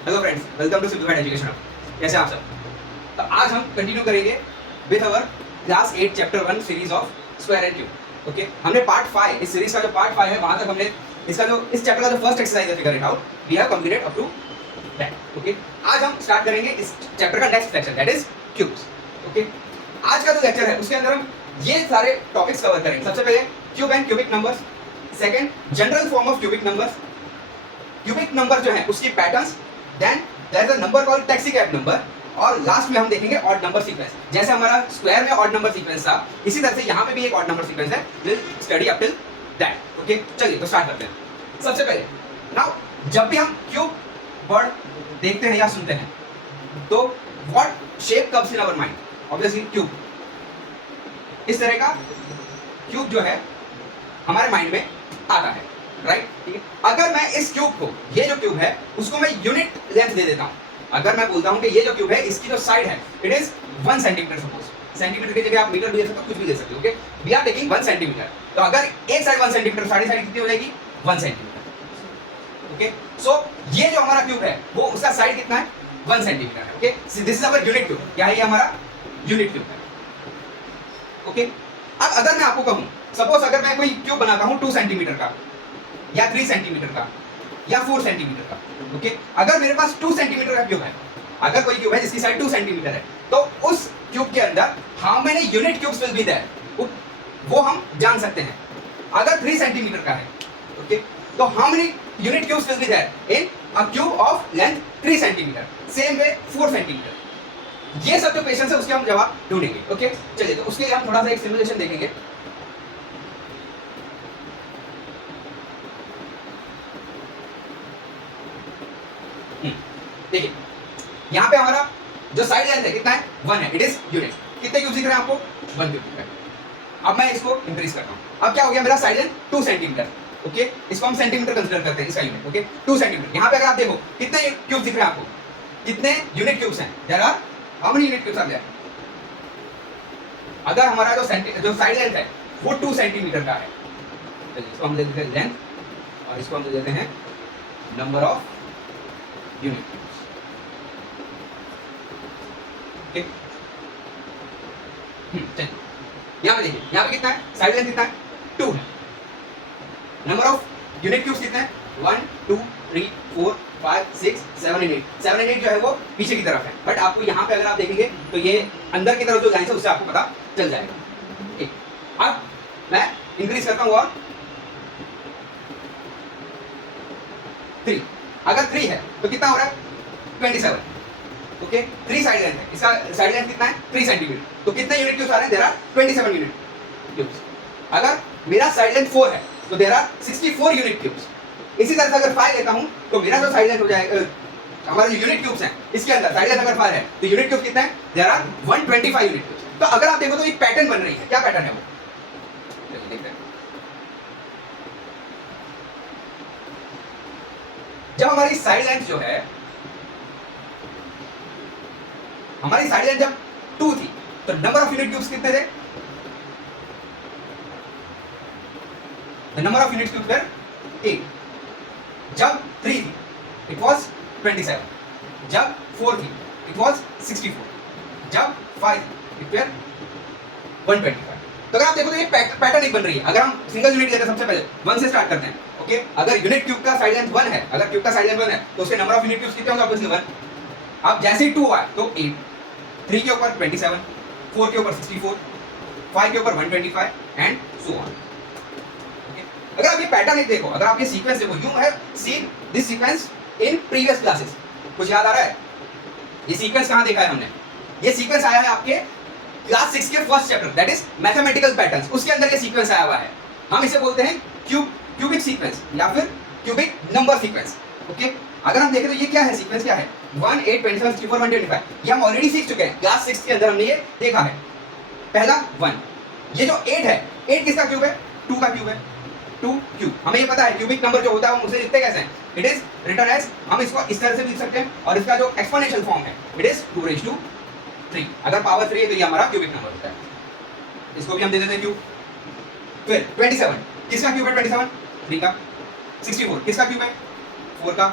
Hello friends, welcome to simplified education. कैसे आप सब? तो आज हम कंटिन्यू करेंगे with our class 8 chapter 1 series of square and cube. Okay, हमने पार्ट 5, इस सीरीज का जो पार्ट 5 है वहां तक हमने इसका जो इस चैप्टर का जो फर्स्ट एक्सरसाइज है figure it out, we have completed up to that. Okay, आज हम स्टार्ट करेंगे इस चैप्टर का next lecture, that is cubes. Okay, आज का जो लेक्चर है उसके अंदर हम ये सारे टॉपिक्स कवर करेंगे। सबसे पहले cube and cubic numbers, second general form of cubic numbers, cubic number जो है उसकी patterns, then there is a number called taxicab number, और लास्ट में हम देखेंगे ऑड नंबर सीक्वेंस। जैसे हमारा स्क्वायर में ऑड नंबर सीक्वेंस था, इसी तरह से यहाँ पे भी एक ऑड नंबर सीक्वेंस है, will study up till that. Okay, चलिए तो स्टार्ट करते हैं। सबसे पहले नाउ जब भी हम क्यूब वर्ड देखते हैं या सुनते हैं तो what shape comes in our mind? Obviously cube. इस तरह का क्यूब जो है हमारे माइंड में आता है, राइट? ठीक है, अगर मैं इस क्यूब को, ये जो क्यूब है उसको मैं यूनिट लेंथ दे देता हूं, अगर मैं बोलता हूं कि ये जो क्यूब है इसकी जो साइड है it is 1 centimetre, suppose centimetre की जगह आप मीटर भी दे सकते हो, कुछ भी दे सकते हो। Okay, we are taking 1 centimetre, तो अगर एक साइड 1 सेंटीमीटर, सारी साइड कितनी हो जाएगी? 1 सेंटीमीटर। ओके, सो ये जो हमारा क्यूब है वो उसका साइड कितना है? 1 सेंटीमीटर है। Okay, this is our unit cube, क्या है ये हमारा यूनिट क्यूब है। ओके, अब अगर मैं आपको कहूं, सपोज अगर मैं कोई क्यूब बनाता हूं 2 सेंटीमीटर का या 3 सेंटीमीटर का या 4 सेंटीमीटर का, ओके, अगर मेरे पास 2 सेंटीमीटर का क्यूब है, अगर कोई क्यूब है जिसकी साइड 2 सेंटीमीटर है, तो उस क्यूब के अंदर how many unit cubes will be there, वो हम जान सकते हैं। अगर 3 सेंटीमीटर का है, ओके, तो how many unit cubes will be there in a cube of length 3 centimetre, same way 4 centimetre. ये सब जो क्वेश्चन है उसके हम जवाब ढूंढेंगे। ओके, चलिए तो उसके लिए हम थोड़ा सा एक सिमुलेशन देखेंगे। देखिए, यहाँ पे हमारा जो साइड लेंथ है कितना है? 1 है, इट इज यूनिट। कितने क्यूब दिख रहे हैं आपको? 1 क्यूब दिख रहा है। अब मैं इसको इंक्रीज करता हूँ, अब क्या हो गया? मेरा साइड लेंथ 2 सेंटीमीटर। ओके, इसको हम सेंटीमीटर कंसीडर करते हैं, इसका यूनिट। Okay, 2 centimetre. यहाँ पे अगर आप देखो कितने क्यूब दिख रहे हैं आपको, कितने यूनिट क्यूब्स हैं? There are how many unit cubes are there? अगर हमारा जो साइड लेंथ है वो 2 सेंटीमीटर का है, तो इसको हम दे देते हैं लेंथ, और इसको हम दे देते हैं number of unit cubes. Okay, चलिए यहाँ पे देखिए, यहाँ पे कितना है? साइड लेंथ कितना है? 2 है। नंबर ऑफ यूनिट क्यूब्स कितना है? 1 2 3 4 5 6 7 8 7 8 जो है वो पीछे की तरफ है, बट आपको यहाँ पे अगर आप देखेंगे तो ये अंदर की तरफ जो लाइन है उससे आपको पता चल जाएगा। ठीक, अब मैं इंक्रीज करता हूँ और 3, अगर 3 है तो कितना हो रहा है? 27। ओके, 3 साइड लेंथ है, इसका साइड लेंथ कितना है? 3 सेंटीमीटर, तो कितने यूनिट क्यूब्स आ रहे हैं? There are 27 unit cubes. अगर मेरा साइड लेंथ 4 है तो देयर आर 64 यूनिट क्यूब्स। इसी तरह से अगर 5 लेता हूं तो मेरा जो साइड लेंथ हो जाएगा, हमारे यूनिट क्यूब्स हैं इसके अंदर साइड लेंथ अगर 5 है तो यूनिट क्यूब कितना है? There are 125 unit cubes. तो अगर आप देखो तो एक पैटर्न बन रही है, क्या पैटर्न है वो? चलिए देखते हैं। जब हमारी साइड लेंथ जो है, हमारी साइड लेंथ जब 2 थी तो नंबर ऑफ यूनिट क्यूब्स कितने थे? The number of unit cubes were 8। जब 3 थी इट वाज 27, जब 4 थी इट वाज 64, जब 5 इट वर 125। तो अगर आप देखो तो ये पैटर्न एक बन रही है। अगर हम सिंगल यूनिट लेते हैं, सबसे पहले 1 से स्टार्ट करते हैं। ओके, अगर यूनिट क्यूब का साइड लेंथ 1 है, अगर क्यूब का साइड लेंथ 1 है तो उसके नंबर ऑफ यूनिट क्यूब्स कितने होंगे? ऑब्वियसली 1। अब जैसे ही 2 आए तो 8, 3 के ऊपर 27, 4 के ऊपर 64, 5 के ऊपर 125 एंड सो ऑन। अगर आप ये पैटर्न एक देखो, अगर आप ये सीक्वेंस देखो, you have seen this sequence in previous classes. कुछ याद आ रहा है? ये सीक्वेंस कहां देखा है हमने? ये सीक्वेंस आया है आपके क्लास 6 के first chapter, that is mathematical patterns, उसके अंदर ये सीक्वेंस आया हुआ है। हम इसे बोलते हैं क्यूबिक सीक्वेंस या फिर क्यूबिक नंबर सीक्वेंस। ओके, अगर हम देखें तो ये क्या है? सीक्वेंस क्या है? 1 8 27 64 125। ये हम ऑलरेडी सीख चुके हैं, क्लास 6 के अंदर हमने ये देखा है। पहला 1, ये जो 8 है, 8 किसका क्यूब है? 2 का क्यूब है। 2 क्यूब, हमें ये पता है क्यूबिक नंबर जो होता है हम उसे लिखते कैसे हैं? इट इज रिटन एज, हम इसको इस तरह से लिख सकते हैं, और इसका जो एक्सपोनेंशियल फॉर्म है इट इज 2⁻3। अगर पावर 3 है तो ये हमारा क्यूबिक नंबर होता है, इसको भी हम दे देते हैं क्यूब। फिर 27 किसका क्यूब है? 27 3 का। 64 किसका क्यूब है? 4 का।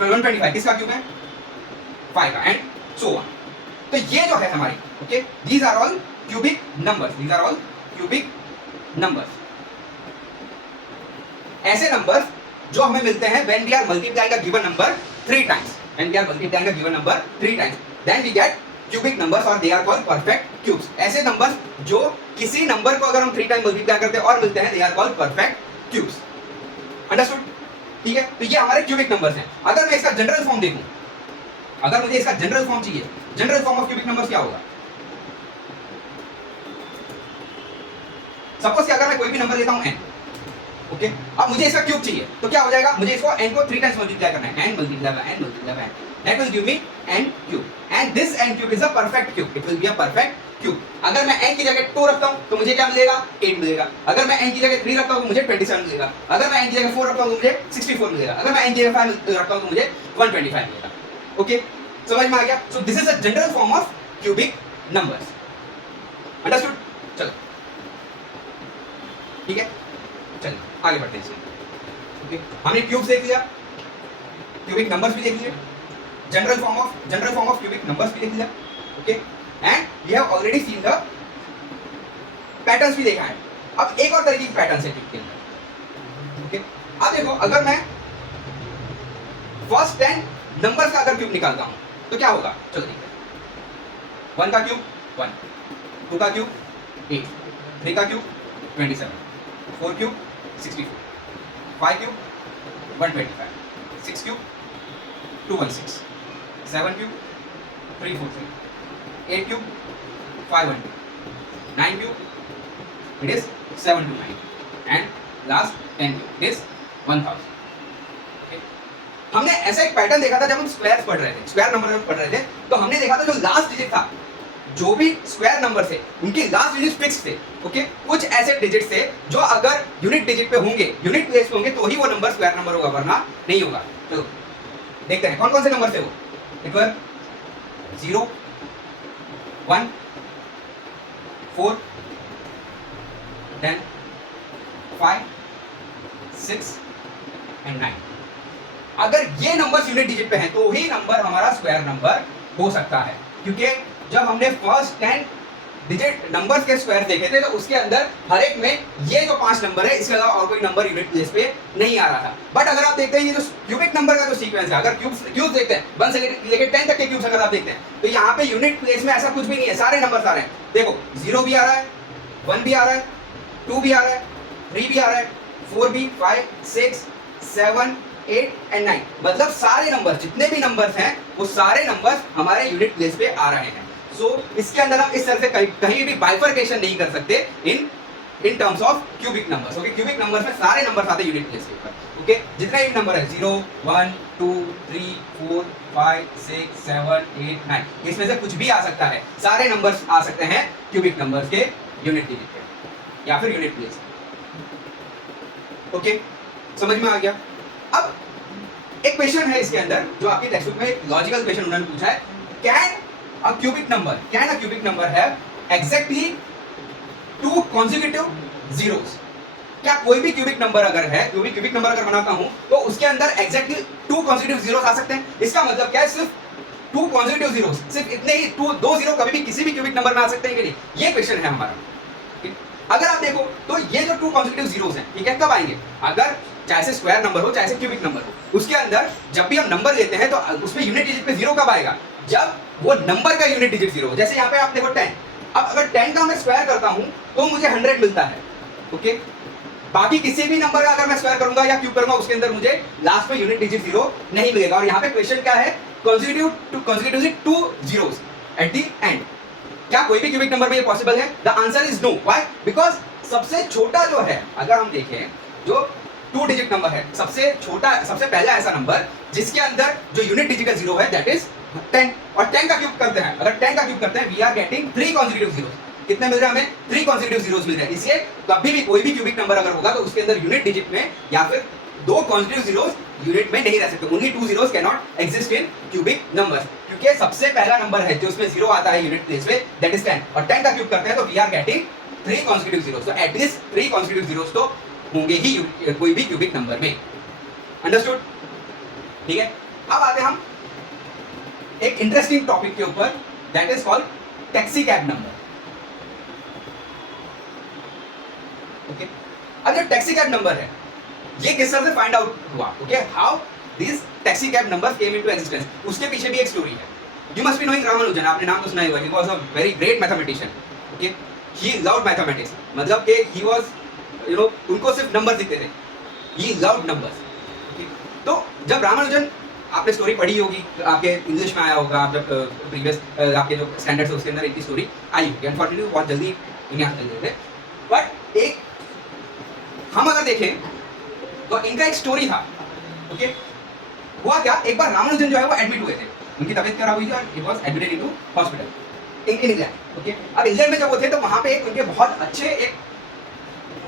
125 किसका क्यूब है? 5 का, एंड सो ऑन। तो ये जो है हमारी, okay, these are all cubic numbers, these are all cubic numbers. ऐसे नंबर्स जो हमें मिलते हैं when we are multiplying a given number 3 times, when we are multiplying a given number 3 times, then we get cubic numbers or they are called perfect cubes। ऐसे numbers जो किसी number को अगर हम 3 टाइम मल्टीप्लाई करते हैं और मिलते हैं, they are called perfect cubes। Understood? ठीक है, तो ये हमारे क्यूबिक नंबर्स हैं। अगर मैं इसका जनरल फॉर्म देखूं, अगर मुझे इसका जनरल फॉर्म चाहिए, general form of cubic numbers क्या होगा? सपोज कि अगर मैं कोई भी नंबर लेता हूं n, ओके, अब मुझे इसका क्यूब चाहिए, तो क्या हो जाएगा? मुझे इसको n को 3 टाइम्स मल्टीप्लाई करना है, n multiply by n multiply by n, that will give me n cube, and this n cube is a perfect cube, it will be a perfect cube। अगर मैं n की जगह 2 रखता हूं तो मुझे क्या मिलेगा? 8 मिलेगा। अगर मैं n की जगह 3 रखता हूं तो मुझे 27 मिलेगा। अगर मैं n की जगह 4 रखता हूं तो मुझे 64 मिलेगा। अगर मैं n की जगह 5 रखता हूं तो मुझे 125 मिलेगा। ओके, समझ में आ गया? So this is a general form of cubic numbers. Understood? चलो, ठीक है, चलिए आगे बढ़ते हैं इसमें। ओके, हमने क्यूब्स देख लिया, क्यूबिक नंबर्स भी देख लिए, general form of cubic numbers भी देख लिया। Okay, and we have already seen the patterns भी देखा है। अब एक और तरीके की पैटर्न्स है क्यूब के अंदर। ओके, अब देखो, अगर मैं फर्स्ट 10 नंबर्स का अगर क्यूब निकालता हूं तो क्या होगा? चलो देखते हैं। 1 का क्यूब 1, 2 का क्यूब 8, 3 का cube 27, 4 cube 64, 5 cube 125, 6 cube 216, 7 cube 343, 8 cube 512, 9 cube it is 729, and last 10 cube it is 1000। हमने ऐसा एक पैटर्न देखा था जब हम स्क्वायर्स पढ़ रहे थे, स्क्वायर नंबर पढ़ रहे थे, तो हमने देखा था जो लास्ट डिजिट था, जो भी स्क्वायर नंबर थे उनके लास्ट डिजिट फिक्स थे। ओके, कुछ ऐसे डिजिट थे जो अगर यूनिट डिजिट पे होंगे, यूनिट प्लेस पे होंगे, तो ही वो नंबर स्क्वायर नंबर होगा, वरना नहीं होगा। चलो देखते हैं कौन कौन से नंबर थे वो। एक बार 0, 1, 4, 10, 5, 6 एंड 9। अगर ये नंबर्स यूनिट डिजिट पे हैं तो ही नंबर हमारा स्क्वायर नंबर हो सकता है, क्योंकि जब हमने फर्स्ट 10 डिजिट नंबर्स के स्क्वायर देखे थे तो उसके अंदर हर एक में ये जो 5 नंबर है, इसके अलावा और कोई नंबर यूनिट प्लेस पे नहीं आ रहा था। बट अगर आप देखते हैं ये जो क्यूबिक नंबर का जो सीक्वेंस है, अगर क्यूब्स देखते हैं 1 से लेकर 10 तक के क्यूब्स अगर आप देखते हैं तो यहाँ पे यूनिट प्लेस में ऐसा कुछ भी नहीं है, सारे नंबर्स आ रहे हैं। देखो 0 भी आ रहा है, 1 भी आ रहा है, 2 भी आ रहा है, 3 भी आ रहा है, 4 भी, 5, 6, 7, 8 एंड 9, मतलब सारे नंबर, जितने भी नंबर्स हैं वो सारे नंबर्स हमारे यूनिट प्लेस पे आ रहे हैं। सो इसके अंदर हम इस तरह से कहीं भी बाइफरकेशन नहीं कर सकते in terms of cubic numbers. Okay, cubic numbers में सारे नंबर्स आते हैं यूनिट प्लेस के ऊपर। ओके, जितने भी नंबर है 0, 1, 2, 3, 4, 5, 6, 7, 8, 9, इसमें से कुछ भी आ सकता है, सारे नंबर्स आ सकते हैं क्यूबिक नंबर्स के यूनिट डिजिट पे या फिर यूनिट प्लेस। ओके, समझ में आ गया? अब एक क्वेश्चन है इसके अंदर जो आपके टेक्स्ट बुक में एक लॉजिकल क्वेश्चन उन्होंने पूछा है, can a cubic number have exactly 2 consecutive zeros? क्या कोई भी क्यूबिक नंबर अगर है, क्यूबिक नंबर अगर बनाता हूं तो उसके अंदर एग्जैक्टली 2 consecutive zeros आ सकते हैं? इसका मतलब क्या है? सिर्फ 2 consecutive zeros, सिर्फ इतने ही 2 जीरो कभी भी किसी भी क्यूबिक नंबर में आ सकते हैं कि नहीं? ये क्वेश्चन है हमारा। अगर आप देखो तो ये जो 2 consecutive zeros हैं, ठीक है, कब आएंगे? अगर चाहे से स्क्वायर नंबर हो चाहे से क्यूबिक नंबर हो, उसके अंदर जब भी हम नंबर लेते हैं तो उसमें यूनिट डिजिट पे 0 कब आएगा? जब वो नंबर का यूनिट डिजिट 0 हो। जैसे यहाँ पे आप देखो 10, अब अगर 10 का मैं स्क्वायर करता हूं तो मुझे 100 मिलता है। ओके, बाकी किसी भी नंबर का अगर मैं स्क्वायर करूंगा या क्यूब करूंगा उसके अंदर मुझे लास्ट में यूनिट डिजिट 0 नहीं मिलेगा। और यहाँ पे क्वेश्चन क्या है? consecutively 2 zeros at the end। क्या कोई भी क्यूबिक नंबर में ये पॉसिबल है? The answer is no. Why? Because सबसे छोटा जो है, अगर हम देखें जो 2 डिजिट नंबर है, सबसे छोटा, सबसे पहला ऐसा नंबर जिसके अंदर जो यूनिट डिजिट का 0 है, दैट इज 10। और 10 का क्यूब करते हैं, अगर 10 का क्यूब करते हैं, we are getting 3 consecutive zeros। कितने मिल रहे हैं हमें? 3 consecutive zeros मिल रहे हैं। इसलिए कभी भी कोई भी क्यूबिक नंबर अगर होगा तो उसके अंदर यूनिट डिजिट में या फिर 2 consecutive zeros यूनिट में नहीं रह सकते। Only 2 zeros can not exist in cubic numbers, क्योंकि सबसे पहला नंबर है जो उसमें 0 आता है यूनिट प्लेस में, दैट इज 10। और 10 का क्यूब करते हैं तो we are getting 3 consecutive zeros। तो एटलीस्ट 3 consecutive zeros तो होंगे ही कोई भी क्यूबिक नंबर में। अंडरस्टूड? ठीक है, अब आते हैं हम एक इंटरेस्टिंग टॉपिक के ऊपर, that is called taxi cab number. Okay, अब जो टैक्सी कैब नंबर है ये किस तरह से फाइंड आउट हुआ? Okay, how this taxi cab number came into existence, उसके पीछे भी एक स्टोरी है। You must be knowing Ramanujan, आपने नाम तो सुना ही होगा। He was a very great mathematician. Okay, he loved mathematics, मतलब कि ही वाज यू नो, उनको सिर्फ नंबर दिखते थे, ही लव्ड नंबर्स। ओके, तो जब रामानुजन, आपने स्टोरी पढ़ी होगी, आपके इंग्लिश में आया होगा, आप जब प्रीवियस आपके जो स्टैंडर्ड्स उसके अंदर इनकी स्टोरी आई होगी। अनफॉर्चुनेटली बहुत जल्दी दुनिया चल गए थे, बट एक हम अगर देखें तो इनका एक स्टोरी था। ओके, हुआ क्या, एक बार रामानुजन जो है वो एडमिट हुए थे, उनकी तबीयत खराब हुई थी और he was admitted into hospital in England. Okay, अब इंग्लैंड में जब वो थे तो वहां पे एक उनके बहुत अच्छे, एक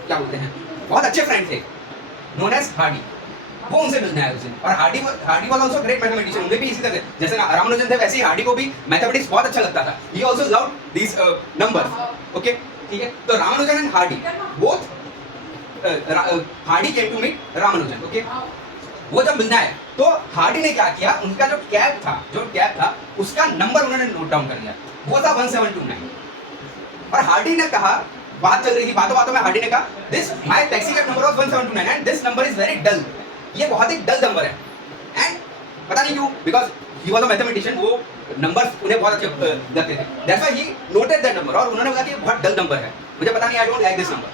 क्या बोलते हैं, बहुत अच्छे फ्रेंड थे नोन एज हार्डी, वो उनसे मिलने आए उस दिन। और Hardy was also great mathematician, उन्हें भी इसी तरह जैसे रामानुजन थे वैसे ही हार्डी को भी मैथमेटिक्स बहुत अच्छा लगता था। He also loved these numbers. Okay, ठीक है, तो Ramanujan and Hardy both, Hardy came to meet Ramanujan. Okay, वो जब मिलना है तो हार्डी ने क्या किया, उनका जो कैब था उसका नंबर उन्होंने नोट डाउन कर लिया, वो था 1729। और हार्डी ने कहा, बात चल रही थी, बातों में हार्डी ने कहा, this my taxi cab number was 1729 and this number is very dull, ये बहुत ही डल नंबर है। एंड पता नहीं क्यों, because he was a mathematician, वो नंबर्स उन्हें बहुत अच्छे लगते थे, that's why he noted that number. और उन्होंने बोला कि ये बहुत डल नंबर है, मुझे पता नहीं, I don't like this number.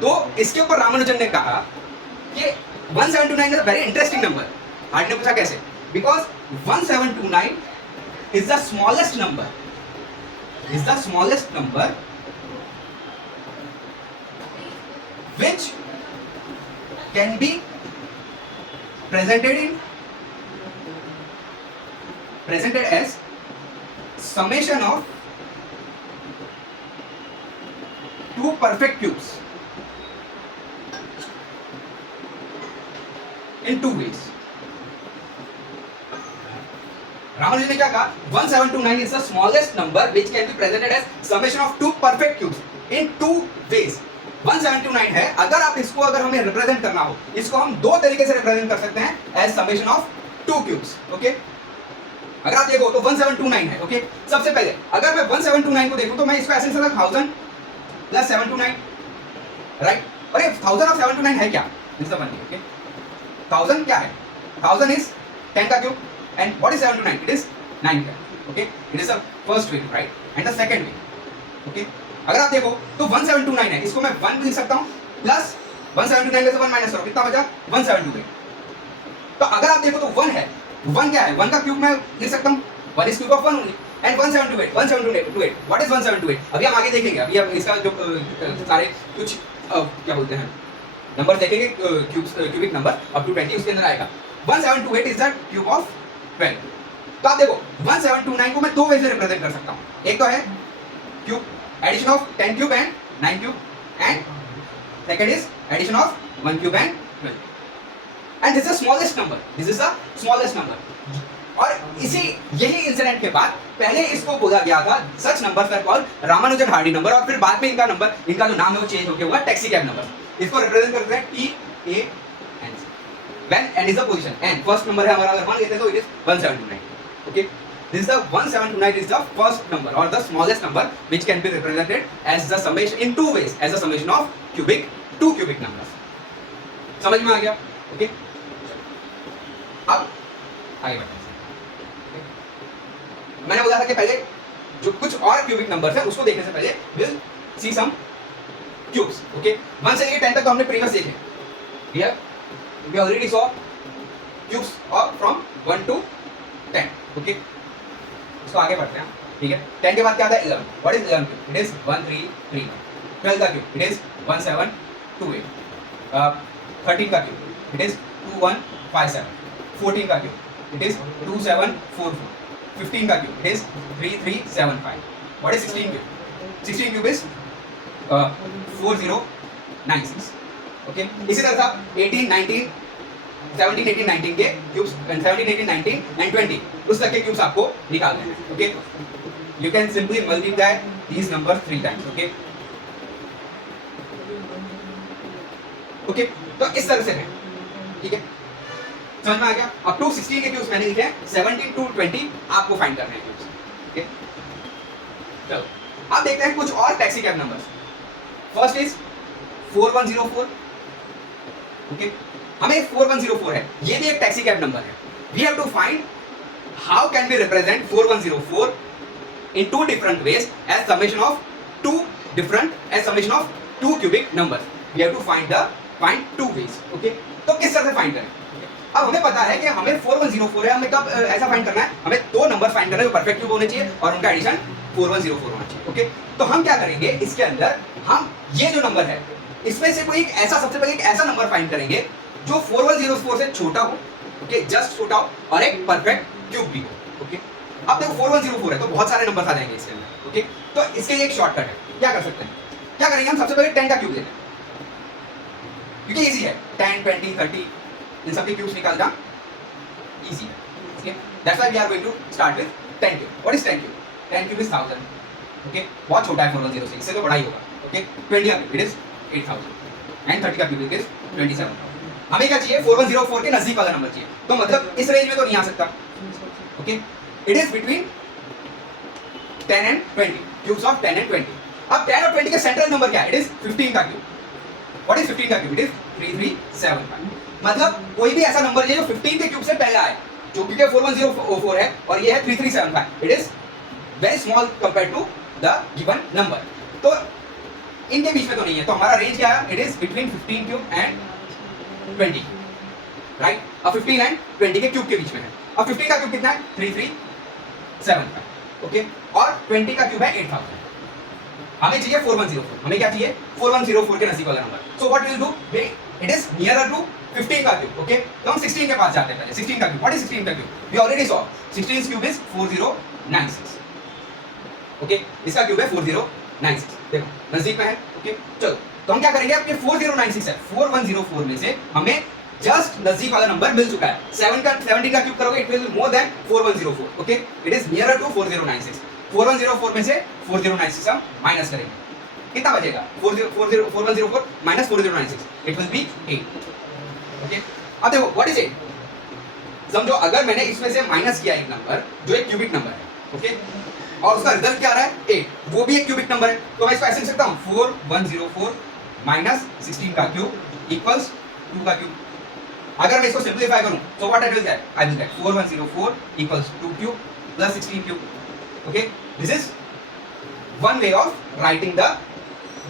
तो इसके ऊपर रामानुजन ने कहा कि 1729 is a very interesting number. Hardy ने पूछा कैसे? Because 1729 is the smallest number which can be presented as summation of two perfect cubes in two ways. Ramanujan ने क्या कहा? 1729 is the smallest number which can be presented as summation of two perfect cubes in two ways. 1729 है, अगर आप इसको, अगर हमें represent करना हो, इसको हम दो तरीके से रिप्रेजेंट कर सकते हैं as summation of two cubes. Okay, अगर आप देखो तो 1729 है। ओके, सबसे पहले अगर मैं 1729 को देखूं तो मैं इसको ऐसे लिख सकता हूं 1000 प्लस 729, राइट? अरे 1000 और 729 है क्या? This one. ओके, 1000 क्या है? 1000 इज 10 का cube and what is 729? It is 9 का। Okay, it is the first way, right? And the second way. Okay, अगर आप देखो तो 1729 है, इसको मैं 1 लिख सकता हूं प्लस 1729 में से 1 माइनस करो, कितना बचा? 1728। तो अगर आप देखो तो 1 है, 1 क्या है? 1 का क्यूब मैं लिख सकता हूं, 1 is cube of 1 only. And 1728 what is 1728? अभी हम आगे देखेंगे, अभी हम इसका जो सारे कुछ क्या बोलते हैं नंबर देखेंगे, क्यूबिक नंबर अप टू 20 उसके अंदर आएगा। 1728 इज द क्यूब ऑफ 12। तो आप देखो 1729 को मैं दो वे से रिप्रेजेंट कर सकता हूं। एक तो है cube, addition of 10 cube and 9 cube, and second is addition of 1 cube and 12, and this is the smallest number। और यही इंसिडेंट के बाद पहले इसको बोला गया था, such numbers are called Ramanujan Hardy number, और फिर बाद में इनका जो नाम है वो चेंज हो गया हुआ टैक्सी कैब नंबर। इसको रिप्रेजेंट करते हैं T A N C, when n is the position, n first number है हमारा, अगर 1 लेते हैं तो it is 179। Okay, this is the 1729 is the first number or the smallest number which can be represented as the summation in two ways, as the summation of two cubic numbers। समझ में आ गया? Okay, अब आगे बढ़ते हैं। मैंने बोला था कि पहले जो कुछ और क्यूबिक नंबर्स हैं उसको देखने से पहले we'll see some cubes। Okay, 1 से लेकर 10 तक तो हमने प्रीवियस देखे। Here we already saw cubes from 1 to 10। Okay, इसको आगे बढ़ते हैं, ठीक है? 10 के बाद क्या आता है? 11। What is 11 cube? It is 1331। 12 का क्यूब इट इज 1728। 13 का क्यूब इट इज 2157। 14 का क्यूब इट इज 2744। 15 का cube it is 3375। What is 16 cube? 16 cube is 4096। Okay, इसी तरह था 18 19 17 18 19 के क्यूब्स, 17 18 19 एंड 20 उस तक के क्यूब्स आपको निकालने हैं। Okay, you can simply multiply these numbers 3 times. Okay, okay, तो इस तरह से है, ठीक है? समझ में आ गया? अब टू 16 के क्यूब्स मैंने लिखे हैं, 17 टू 20 आपको फाइंड करने हैं क्यूब्स। ओके, चलो अब देखते हैं कुछ और taxi cab numbers. First is 4104। Okay, हमें 4104 है, ये भी एक टैक्सी कैब नंबर है। We have to find how can we represent 4104 in two different ways as summation of two cubic numbers. We have to find two ways. Okay, तो किस तरह से फाइंड करें? अब हमें पता है कि हमें 4104 है, हमें कब ऐसा फाइंड करना है, हमें दो नंबर फाइंड करना है जो परफेक्ट क्यूब होने चाहिए और उनका एडिशन 4104 होना चाहिए। ओके, तो हम क्या करेंगे, इसके अंदर हम ये जो नंबर है इसमें से कोई एक ऐसा, सबसे पहले एक ऐसा नंबर फाइंड करेंगे जो 4104 से छोटा हो, ओके, जस्ट छोटा हो और एक परफेक्ट क्यूब भी हो। ओके, अब देखो 4104 है तो बहुत सारे नंबर आ जाएंगे इसके अंदर। ओके, तो इसके लिए एक शॉर्टकट है, क्या कर सकते हैं, क्या करेंगे हम, सबसे पहले 10 का क्यूब लेते हैं क्योंकि इजी है, 10 20 30 इन सब के क्यूब्स निकालना इजी है। Okay, that's why we are going to start with 10 cube. What is 10 cube? 10 cube is 1000। Okay, बहुत छोटा है 4106, इससे तो बड़ा ही होगा। ओके, 20 का क्यूब इट इज 8000 एंड 30 का क्यूब इट इज 27000। हमें क्या चाहिए, 4104 के नजदीक वाला नंबर चाहिए, तो मतलब इस रेंज में तो नहीं आ सकता। Okay, it is between 10 and 20, cubes of 10 and 20। अब 10 और 20 के सेंट्रल नंबर क्या है, इट इज 15 का क्यूब। व्हाट इज 15 का क्यूब? It is 3375। मतलब कोई भी ऐसा नंबर है जो 15 के क्यूब से पहले आए, जो कि 4104 है और ये है 3375, it is very small compared to the given number. तो इनके बीच में तो नहीं है, तो हमारा रेंज क्या है, it is between 15 cube and 20, right? अब 15 एंड 20 के क्यूब के बीच में है। अब 15 का क्यूब कितना है, 3375। ओके, और 20 का क्यूब है 8000। हमें चाहिए 4104, हमें क्या चाहिए, 4104 के नजदीक वाला number. So what will do, it is nearer to 15 का क्यूब। ओके, तो हम 16 के पास जाते हैं पहले। 16 का क्यूब, व्हाट इज 16 का cube? We already saw 16 cube is 4096। Okay, इसका क्यूब है 4096, देखो नजदीक में है। ओके, चलो तो हम क्या करेंगे, अब ये 4096 है, 4104 में से हमें जस्ट नजदीक वाला नंबर मिल चुका है। 17 का क्यूब करोगे it will be more than 4104। Okay, it is nearer to 4096। 4104 में से 4096 हम माइनस करेंगे, कितना बचेगा, 4104 minus 4096, it will B 8। Okay, अब देखो व्हाट इज 8, समझो अगर मैंने इसमें से माइनस किया एक नंबर जो एक क्यूबिक नंबर है, ओके, और उसका रिजल्ट क्या आ रहा है 8, वो भी एक क्यूबिक नंबर है, तो मैं इसको ऐसे लिख सकता हूँ 4104 माइनस 16 का क्यूब इक्वल्स 2 का क्यूब। अगर मैं इसको सिंपलीफाई करूं तो what I will get 4104 equals 2 cube plus 16 cube. Okay, this is one way of writing the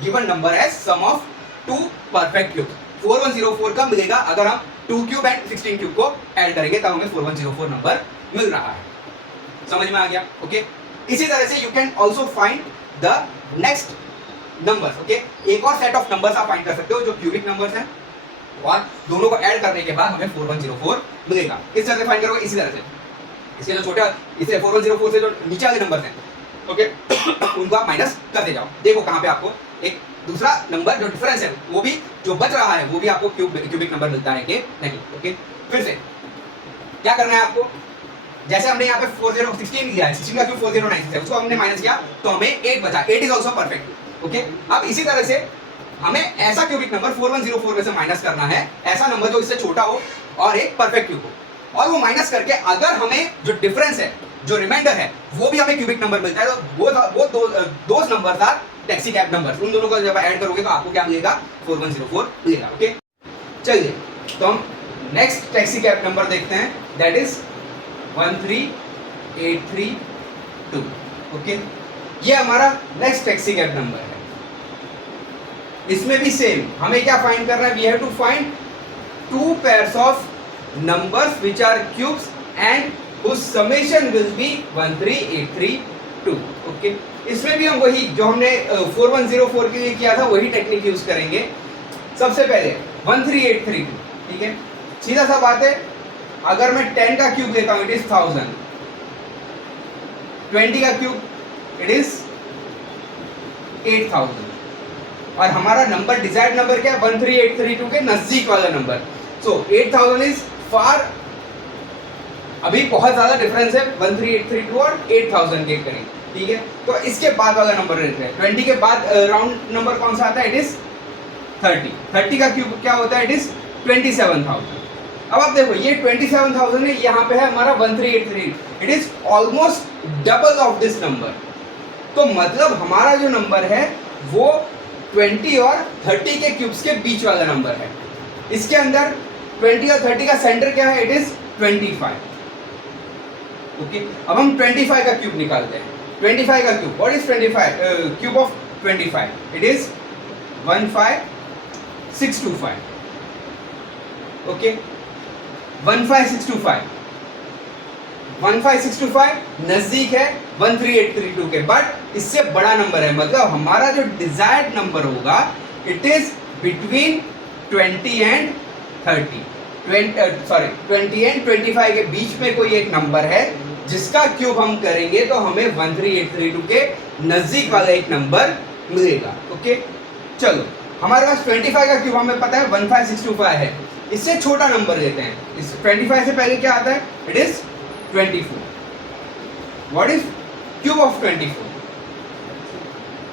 given number as sum of two perfect cube. 4104 कब मिलेगा, अगर हम 2 क्यूब एंड 16 क्यूब को ऐड करेंगे तब हमें 4104 नंबर मिल रहा है। समझ में आ गया? ओके, इसी तरह से you can also find the next numbers. Okay, एक और सेट ऑफ नंबर्स आप फाइंड कर सकते हो जो क्यूबिक नंबर्स हैं और दोनों को ऐड करने के बाद हमें 4104 मिलेगा। किस तरह से फाइंड करोगे, इसी तरह से, इसके जो छोटे, इसे 4104 से जो नीचे वाले नंबर हैं, ओके, उनको आप माइनस करते जाओ। देखो कहाँ पे आपको एक दूसरा नंबर जो डिफरेंस है वो भी जो बच रहा है वो भी आपको क्यूबिक नंबर मिलता है कि नहीं। ओके, फिर से क्या करना है आपको, जैसे हमने यहाँ पे 4016 लिया है, 16 का क्यूब 4096 है, उसको हमने माइनस किया तो हमें 8 बचा, 8 इज ऑल्सो परफेक्ट। ओके, अब इसी तरह से हमें ऐसा क्यूबिक नंबर 4104 में से माइनस करना है, ऐसा नंबर जो इससे छोटा हो और एक परफेक्ट क्यूब हो, और वो माइनस करके अगर हमें जो डिफरेंस है, जो रिमाइंडर है, वो भी हमें क्यूबिक नंबर मिलता है, तो वो दो numbers are taxi cab numbers. उन दोनों को जब ऐड करोगे तो आपको क्या मिलेगा, 4104 मिलेगा। ओके, चलिए तो हम नेक्स्ट टैक्सी कैब नंबर देखते हैं, दैट इज 13832। ओके, ये हमारा नेक्स्ट टैक्सी कैब नंबर है। इसमें भी सेम हमें क्या फाइंड करना है, we have to find two pairs of numbers which are cubes and whose summation will be 13832। ओके, इसमें भी हम वही जो हमने 4104 के लिए किया था वही टेक्निक यूज करेंगे। सबसे पहले 13832, ठीक है, सीधा सा बात है, अगर मैं 10 का क्यूब लेता हूं इट इज 1000, 20 का क्यूब इट इज 8000, और हमारा नंबर डिजायर्ड नंबर क्या है, 13832 के नजदीक वाला नंबर। सो 8000 इज फार, अभी बहुत ज्यादा डिफरेंस है 13832 और 8000 के करीब, ठीक है। तो इसके बाद वाला नंबर रहता है 20 के बाद राउंड नंबर कौन सा आता है, इट इज 30। 30 का क्यूब क्या होता है, इट इज 27000। अब आप देखो ये 27,000 है, यहाँ पे है हमारा 1383, it is almost double of this number. तो मतलब हमारा जो नंबर है वो 20 और 30 के क्यूब्स के बीच वाला नंबर है। इसके अंदर 20 और 30 का सेंटर क्या है, इट इज 25। ओके, अब हम 25 का क्यूब निकालते हैं। 25 का cube, what is 25 cube of 25? It is 15625। Okay, 15625 15625 नजदीक है 13832 के, बट इससे बड़ा नंबर है। मतलब हमारा जो डिजायर्ड नंबर होगा it is between 20 and 30, 20 and 25 के बीच में कोई एक नंबर है जिसका क्यूब हम करेंगे तो हमें 13832 के नजदीक वाला एक नंबर मिलेगा। ओके, चलो हमारे पास 25 का क्यूब हमें पता है 15625 है। इससे छोटा नंबर लेते हैं। इस 25 से पहले क्या आता है, it is 24। What is cube of 24?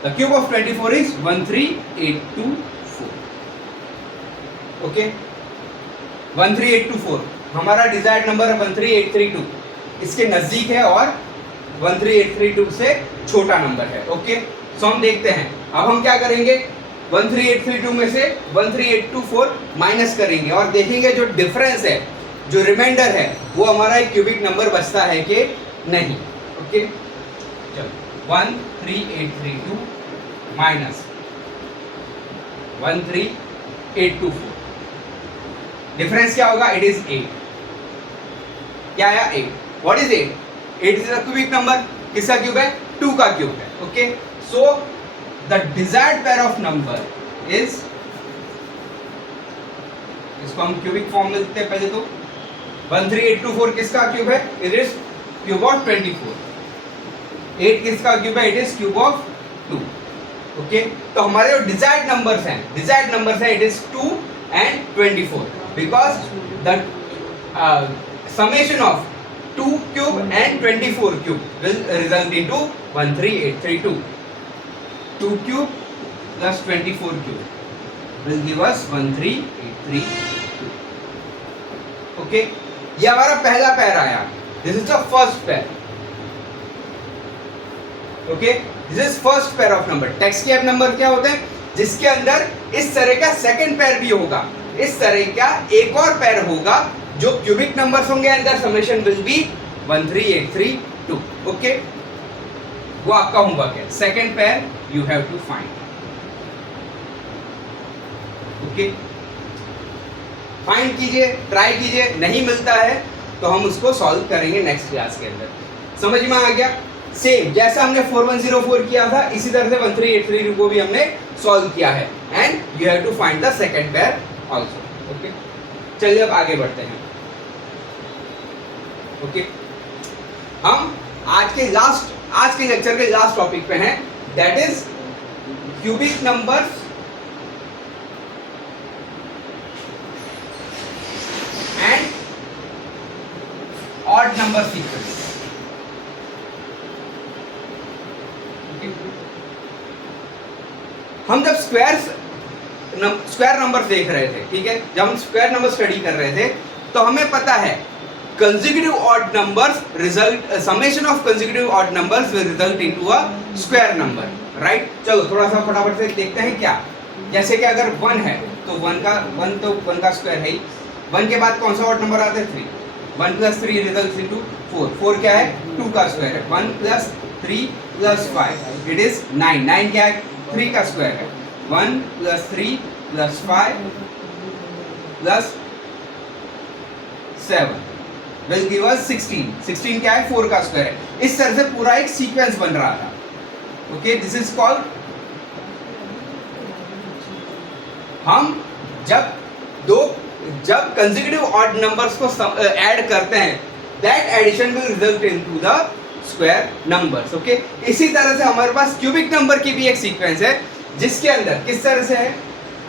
The cube of 24 is 13824। Okay, 13824 हमारा डिजायर्ड नंबर है 13832, इसके नजदीक है और 13832 से छोटा नंबर है। ओके, सो हम देखते हैं। अब हम क्या करेंगे, 13832 में से 13824 माइनस करेंगे और देखेंगे जो डिफरेंस है, जो रिमाइंडर है, वो हमारा एक क्यूबिक नंबर बचता है कि नहीं। ओके, चलो 13832 माइनस 13824, डिफरेंस क्या होगा, इट इज 8। क्या आया, 8। What is 8? 8 is a cubic number. किसका क्यूब है, 2 का क्यूब है। Okay, so the desired pair of number is, इसको हम क्यूबिक फॉर्म में लिखते हैं पहले तो। 13824 किसका क्यूब है, इट इज क्यूब ऑफ 24। 8 किसका क्यूब है, it is cube of 2। Okay, तो हमारे जो डिजायर्ड नंबर्स हैं, it is 2 and 24 because the summation of 2 cube and 24 cube will result into 13832. 2 cube plus 24 cube will give us 13832. Okay, ये हमारा पहला पैर आया। This is the first pair. Okay, this is first pair of number. Text के number क्या होते हैं, जिसके अंदर इस तरह का सेकंड पैर भी होगा, इस तरह का एक और पैर होगा जो क्यूबिक नंबर्स होंगे and the summation will be 13832। Okay, वो आपका होमवर्क है। Second pair you have to find. Okay, find कीजिए, ट्राई कीजिए, नहीं मिलता है तो हम उसको सॉल्व करेंगे नेक्स्ट क्लास के अंदर। समझ में आ गया? सेम जैसा हमने 4104 किया था, इसी तरह से 13832 को भी हमने सॉल्व किया है and you have to find the second pair also. Okay, चलिए अब आगे बढ़ते हैं। ओके, हम आज के लेक्चर के लास्ट टॉपिक पे हैं, that is cubic numbers and odd number sequence. हम जब स्क्वायर नंबर देख रहे थे, ठीक है, जब हम स्क्वायर नंबर स्टडी कर रहे थे तो हमें पता है consecutive odd numbers result, summation of consecutive odd numbers will result into a square number, right? चलो थोड़ा सा फटाफट से देखते हैं क्या। जैसे कि अगर 1 है तो 1 का स्क्वायर है ही। 1 के बाद कौन सा ऑड नंबर आता है, 3। 1 + 3 रिजल्ट्स इनटू 4। 4 क्या है, 2 का स्क्वायर है। 1 + 3 + 5 इट इज 9। 9 क्या है, 3 का स्क्वायर है। 1 + 3 + 5 + 7 will give us 16। 16 क्या है, 4 का स्क्वायर है। इस तरह से पूरा एक सीक्वेंस बन रहा था। ओके, दिस इज कॉल्ड, हम जब कंसेक्यूटिव ऑड नंबर्स को ऐड करते हैं, that addition will result into the square numbers. Okay, इसी तरह से हमारे पास क्यूबिक नंबर की भी एक सीक्वेंस है, जिसके अंदर किस तरह से है,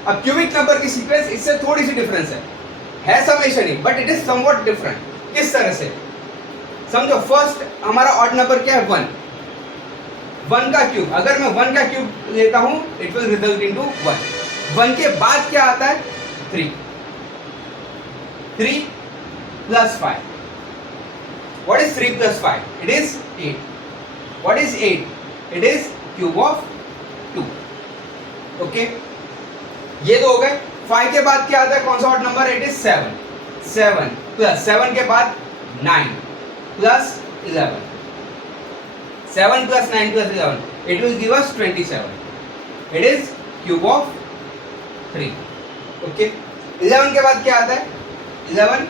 अब क्यूबिक नंबर की सीक्वेंस इससे थोड़ी सी डिफरेंस है summation he, but it is somewhat different. किस तरह से, समझो, फर्स्ट हमारा ऑड नंबर क्या है, 1। 1 का क्यूब, अगर मैं 1 का क्यूब लेता हूं इट विल रिजल्ट इनटू 1। 1 के बाद क्या आता है, 3। 3 plus 5. What is 3 plus 5? It is 8. What is 8? It is cube of 2. Okay? ये दो हो गए. 5 के बाद क्या आता है, कौन सा odd number? It is 7. 7 plus 7 के बाद 9 plus 11. 7 plus 9 plus 11. It will give us 27. It is cube of 3. Okay? 11 के बाद क्या आता है? 11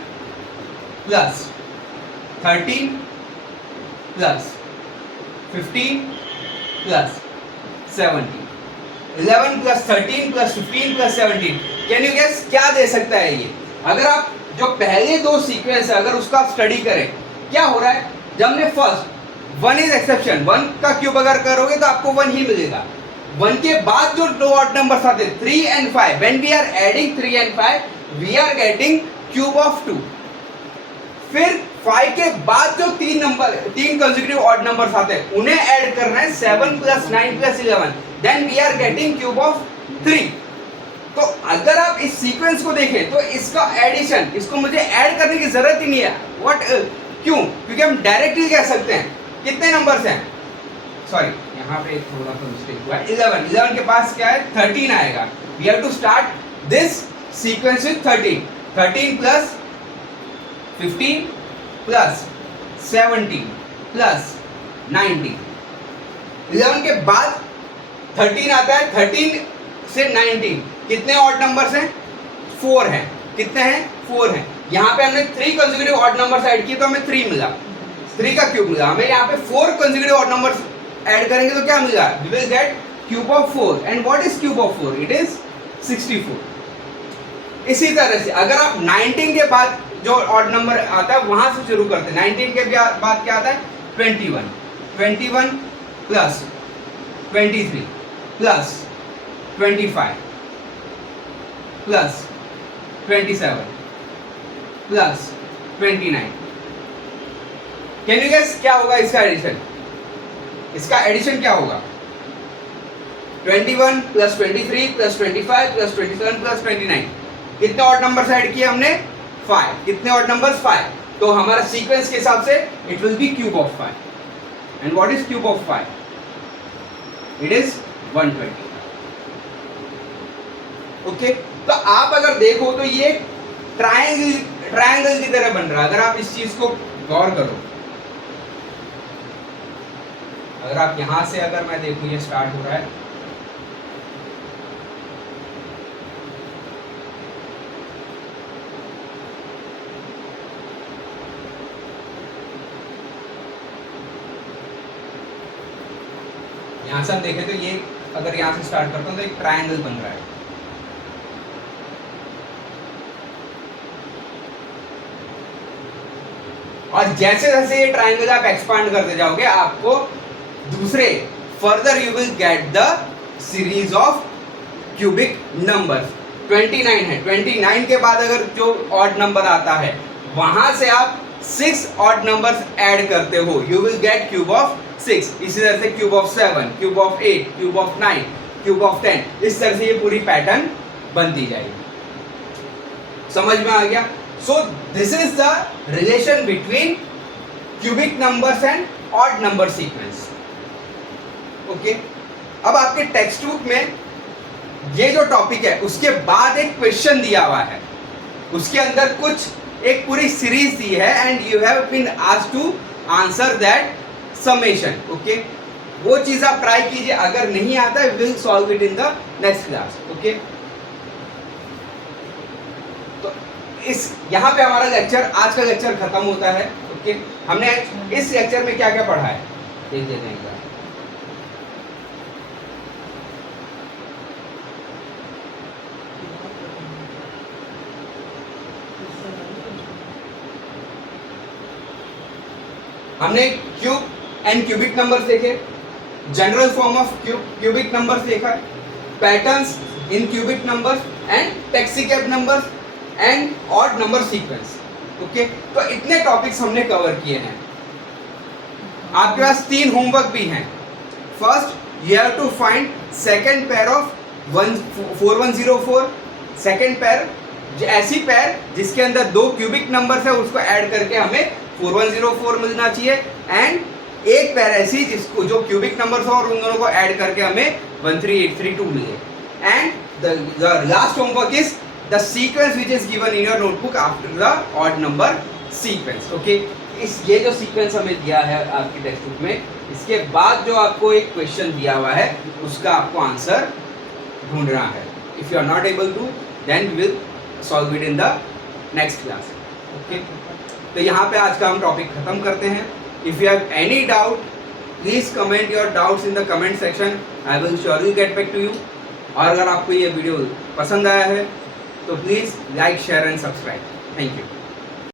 plus 13 plus 15 plus 17. 11 plus 13 plus 15 plus 17. Can you guess क्या दे सकता है ये? अगर आप जो पहले दो सीक्वेंस है अगर उसका स्टडी करें, क्या हो रहा है? जब हमने फर्स्ट 1 इज एक्सेप्शन, 1 का क्यूब अगर करोगे तो आपको 1 ही मिलेगा. 1 के बाद जो दो ऑड नंबर्स आते हैं 3 and 5, when we are adding 3 and 5 we are getting cube of 2. फिर 5 के बाद जो तीन कंसेक्यूटिव ऑड नंबर्स आते हैं उन्हें ऐड करना है 7 plus 9 plus 11, then we are getting cube of 3. तो अगर आप इस सीक्वेंस को देखें तो इसका एडिशन, इसको मुझे ऐड करने की जरूरत ही नहीं है. व्हाट क्यों? क्योंकि हम डायरेक्टली कह सकते हैं कितने नंबर्स हैं. सॉरी, यहाँ पे थोड़ा सा मिस्टेक हुआ है. 11 के पास क्या है? 13 आएगा. We have to start this sequence with 13. 13 plus 15 plus 17 plus 19. 11 के बाद 13 आता है. 13 से 19 कितने ऑड नंबर्स हैं? 4 हैं. कितने हैं? 4 हैं. यहाँ पे हमने 3 कंसेक्यूटिव ऑड नंबर्स ऐड किए तो हमें 3 मिला. 3 का क्यूब मिला. हमें यहाँ पे 4 कंसेक्यूटिव ऑड नंबर्स ऐड करेंगे तो क्या मिलेगा? We will get cube of 4. And what is cube of 4? It is 64. इसी तरह से अगर आप 19 के बाद जो ऑड नंबर आता है वहां से शुरू करते हैं. 19 के बाद क्या आता है? 21. 21 plus 23 plus 25 plus 27 plus 29. Can you guess क्या होगा इसका एडिशन? इसका एडिशन क्या होगा? 21 प्लस 23 प्लस 25 प्लस 27 प्लस 29. कितने ऑड नंबर्स ऐड किए हमने? 5. कितने ऑड नंबर्स? 5. तो हमारा सीक्वेंस के हिसाब से it will B cube of 5. And what is cube of 5? It is 120. Okay, तो आप अगर देखो तो ये ट्रायंगल की तरह बन रहा है. अगर आप इस चीज को गौर करो, अगर आप यहां से अगर मैं देखूं ये स्टार्ट हो रहा है, यहां से हम देखें तो ये अगर यहां से स्टार्ट करता हूं तो एक ट्रायंगल बन रहा है. और जैसे जैसे ये ट्रायंगल आप एक्सपांड करते जाओगे आपको दूसरे further you will get the series of cubic numbers. 29 है. 29 के बाद अगर जो ऑड नंबर आता है वहां से आप 6 ऑड नंबर्स ऐड करते हो, you will get cube of 6. इसी तरह से cube of 7, cube of 8, cube of 9, cube of 10. इस तरह से ये पूरी पैटर्न बनती जाएगी. समझ में आ गया? So this is the relation between cubic numbers and odd number sequence. Okay? अब आपके टेक्स्ट बुक में ये जो टॉपिक है उसके बाद एक क्वेश्चन दिया हुआ है. उसके अंदर कुछ एक पूरी सीरीज दी है and you have been asked to answer that summation. Okay, वो चीज आप ट्राई कीजिए. अगर नहीं आता है will solve it in the next class. Okay, इस यहाँ पे हमारा लेक्चर, आज का लेक्चर खत्म होता है. ओके, हमने इस लेक्चर में क्या क्या पढ़ा है देख देते हैं. हमने क्यूब एंड क्यूबिक नंबर्स देखे, general form of cubic numbers देखा, patterns in cubic numbers and taxicab numbers and odd number sequence. Okay, तो इतने टॉपिक्स हमने कवर किए हैं. आपके पास 3 होमवर्क भी हैं. First you have to find second pair of 4104, second pair ऐसी पेयर जिसके अंदर 2 क्यूबिक नंबर्स है उसको ऐड करके हमें 4104 मिलना चाहिए, एंड एक पेयर ऐसी जिसको जो क्यूबिक नंबर्स हो और उन दोनों को ऐड करके हमें 13832 मिले। And the last homework is the sequence which is given in your notebook after the odd number sequence. Okay, इस ये जो सीक्वेंस हमें दिया है आपकी टेक्स्ट बुक में, इसके बाद जो आपको एक क्वेश्चन दिया हुआ है उसका आपको आंसर ढूंढना है। If you are not able to then we will solve it in the next class. Okay, तो यहाँ पे आज का हम टॉपिक खत्म करते हैं। If you have any doubt please comment your doubts in the comment section, I will surely get back to you. और अगर आपको ये वीडियो पसंद आया है तो please like share and subscribe. Thank you.